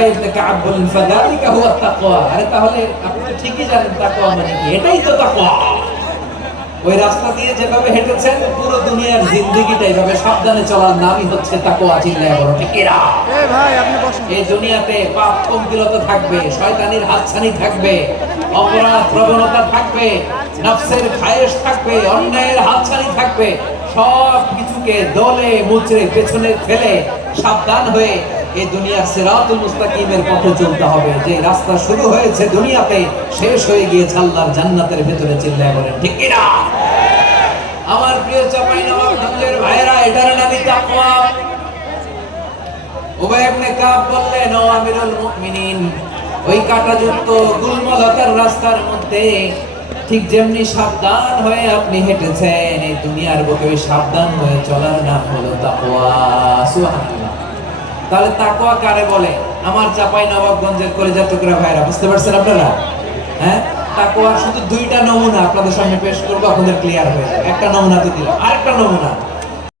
উবাই ইবনে কাব বলেন ফাযালিকা হুয়া তাকওয়া। আরে তাহলে আপনি তো ঠিকই জানেন তাকওয়া মানে কি, এটাই তো তাকওয়া। ওই রাস্তা দিয়ে যেভাবে হেঁটেছেন পুরো দুনিয়ার জিন্দেগিটা এইভাবে সাবধানে চলার নামই হচ্ছে তাকওয়া। চিল্লায় বলো ঠিক কিনা? এই দুনিয়াতে পাপ পঙ্কিলতা থাকবে, শয়তানির হাতছানি থাকবে, অপরাধ প্রবণতা থাকবে, নফসের খায়েশ থাকবে, অন্যায়ের হাতছানি থাকবে। সব কিছুকে দলে মুচড়ে পেছনে ফেলে সাবধান হয়ে এই দুনিয়ার সিরাতুল মুস্তাকিমের পথে চলতে হবে। যে রাস্তা শুরু হয়েছে দুনিয়াতে, শেষ হয়ে গিয়েছে আল্লাহর জান্নাতের ভেতরে। চিল্লায় বলেন ঠিক কিনা? আমার প্রিয় চাঁপাইনবাবগঞ্জের ভাইয়েরা, এটার নামই তাকওয়া। উবাই ইবনে কাব বললেন, ও আমিরুল মুমিনিন, ওই কাঁটাযুক্ত গুলমলতার রাস্তার মধ্যে ঠিক যেমনি সাবধান হয়ে আপনি হেঁটেছেন, এই দুনিয়ার বুকে ওই সাবধান হয়ে চলার নাম হলো তাকওয়া। সুবহানাল্লাহ। তাহলে তাকওয়া কারে বলে? আমার চাঁপাইনবাবগঞ্জের কলিজার টুকরা ভাইরা, বুঝতে পারছেন আপনারা? হ্যাঁ, তাকওয়ার শুধু দুইটা নমুনা আপনাদের সামনে পেশ করবো, আপনাদের ক্লিয়ার হয়ে যাবে। একটা নমুনা তো দিলাম, আরেকটা নমুনা